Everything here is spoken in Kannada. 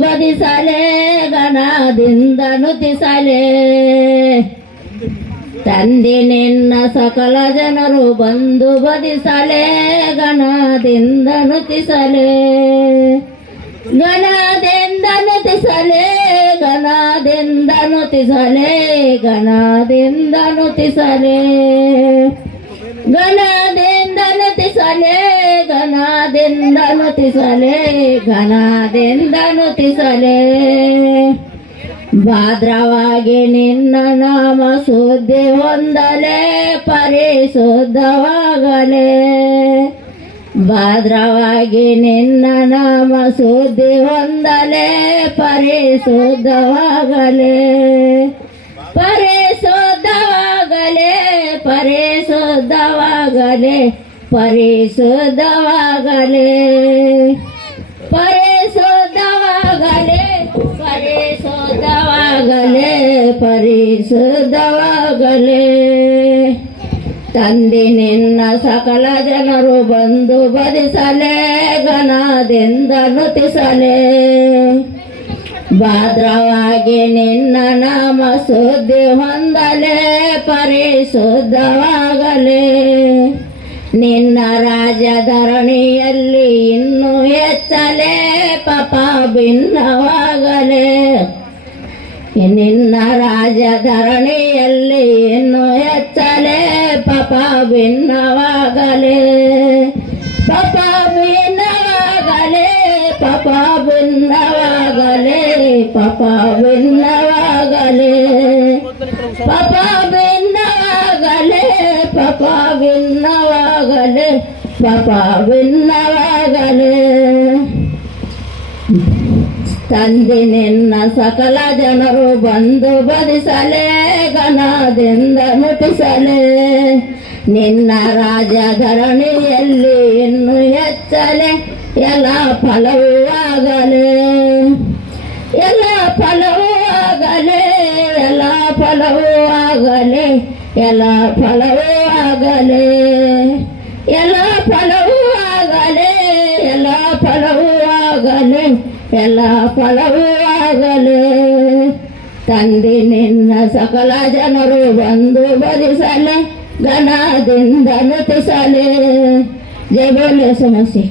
ಬದಿಸಲೆ ಗಣದಿಂದ ನುತಿಸಲೆ ತಂದೆ ನಿನ್ನ ಸಕಲ ಜನರು ಬಂದು ಬದಿಸಲೆ ಗಣದಿಂದ ನುತಿಸಲೆ ಗಣದಿಂದ ನುತಿಸಲೆ ಗಣದಿಂದ ನುತಿಸಲೆ ಗಣದಿಂದ ನುತಿಸಲೆ ಗಣದಿಂದ ನುತಿಸಲೆ ಗಣದಿಂದ ನುತಿಸಲೆ ಗಣದಿಂದ ನುತಿಸಲೆ ಭಾದ್ರವಾಗಿ ನಿನ್ನ ನಾಮ ಸುದ್ದಿ ಹೊಂದಲೆ ಪರಿಶುದ್ಧವಾಗಲೆ ಭಾದ್ರವಾಗಿ ನಿನ್ನ ನಾಮ ಸುದ್ದಿ ಹೊಂದಲೆ ಪರಿಶುದ್ಧವಾಗಲೆ ಪರಿಶುದ್ಧವಾಗಲೆ ಪರಿಶುದ್ಧವಾಗಲೆ ಪರಿಶುದ್ಧವಾಗಲೆ ಪರಿಶುದ್ಧವಾಗಲೆ ಪರಿಶುದ್ಧವಾಗಲೆ ಪರಿಶುದ್ಧವಾಗಲೆ ತಂದೆ ನಿನ್ನ ಸಕಲ ಜನರು ಬಂದು ಬದಿಸಲೆ ಗಣದಿಂದ ನುತಿಸಲೆ ಭಾದ್ರವಾಗಿ ನಿನ್ನ ನಾಮ ಸುದ್ದಿ ಹೊಂದಲೆ ಪರಿಶುದ್ಧವಾಗಲೆ ನಿನ್ನ ರಾಜಧರಣಿಯಲ್ಲಿ ಇನ್ನೂ ಹೆಚ್ಚಲೆ ಪಾಪ ಭಿನ್ನವಾಗಲೆ ನಿನ್ನ ರಾಜಧರಣಿಯಲ್ಲಿ ಇನ್ನೂ ಹೆಚ್ಚಲೆ ಪಾಪ ಭಿನ್ನವಾಗಲೆ ಪಾಪ ಭಿನ್ನವಾಗಲೆ ಪಾಪ ಭಿನ್ನವಾಗಲೆ ಪಾಪ ಭಿನ್ನವಾಗಲೆ ಪಾಪ ಭಿನ್ನವಾಗಲೆ ಪಾಪ ಭಿನ್ನವಾಗಲೆ ಪಾಪ ಭಿನ್ನವಾಗಲೆ ತಂದೆ ನಿನ್ನ ಸಕಲ ಜನರು ಬಂದು ಬದಿಸಲೆ ಗಣದಿಂದ ನುತಿಸಲೆ ನಿನ್ನ ರಾಜಧರಣಿಯಲ್ಲಿ ಇನ್ನು ಹೆಚ್ಚಲೆ ಎಲ್ಲ ಫಲವೂ ಆಗಲೆ ಎಲ್ಲ ಫಲವೂ ಆಗಲೆ ಎಲ್ಲ ಫಲವೂ ಆಗಲೆ ಎಲ್ಲ ಫಲವೂ ಆಗಲೆ ಎಲ್ಲ ಫಲವೂ ಆಗಲೆ ಎಲ್ಲ ಫಲವೂ ಆಗಲೆ ಎಲ್ಲ ಫಲವೂ ಆಗಲೆ ತಂದೆ ನಿನ್ನ ಸಕಲ ಜನರು ಬಂದು ಬದಿಸಲೆ ಗಣದಿಂದ ನುತಿಸಲೆ ಜಯ ಬೋಲೆ ಸಮಸ್ಯೆ